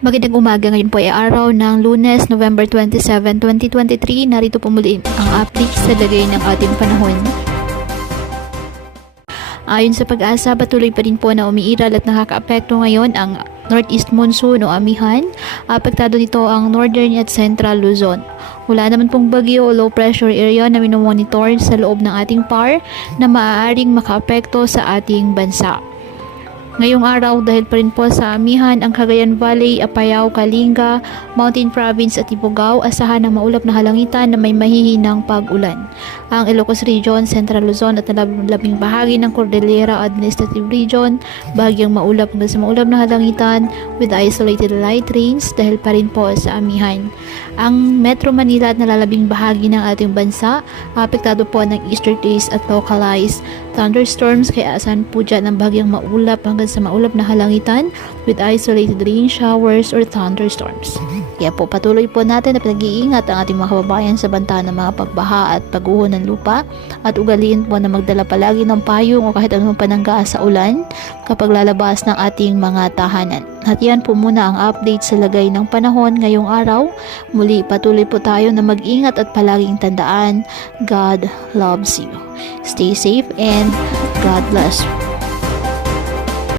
Magandang umaga, ngayon po ay araw ng Lunes, November 27, 2023. Narito po muli ang update sa lagay ng ating panahon. Ayon sa Pag-asa, patuloy pa rin po na umiiral at nakakaapekto ngayon ang Northeast Monsoon o amihan. Apektado nito ang Northern at Central Luzon. Wala naman pong bagyo o low pressure area na minomonitor sa loob ng ating PAR na maaaring makaapekto sa ating bansa. Ngayong araw, dahil pa rin po sa amihan ang Cagayan Valley, Apayao, Kalinga, Mountain Province at Ifugao, asahan ng maulap na halangitan na may mahihinang pag-ulan. Ang Ilocos Region, Central Luzon at labing bahagi ng Cordillera Administrative Region, bahagyang maulap hanggang sa maulap na halangitan with isolated light rains dahil pa rin po sa amihan. Ang Metro Manila at nalalabing bahagi ng ating bansa, apektado po ng eastern days at localized thunderstorms, kaya asahan po dyan ang bahagyang maulap hanggang sa maulap na halangitan with isolated rain showers or thunderstorms. Kaya po patuloy po natin na pinag-iingat ang ating mga kababayan sa banta ng mga pagbaha at pagguho ng lupa, at ugaliin po na magdala palagi ng payong o kahit anong panangga sa ulan kapag lalabas ng ating mga tahanan. At yan po muna ang update sa lagay ng panahon ngayong araw. Muli patuloy po tayo na mag-ingat at palaging tandaan, God loves you. Stay safe and God bless.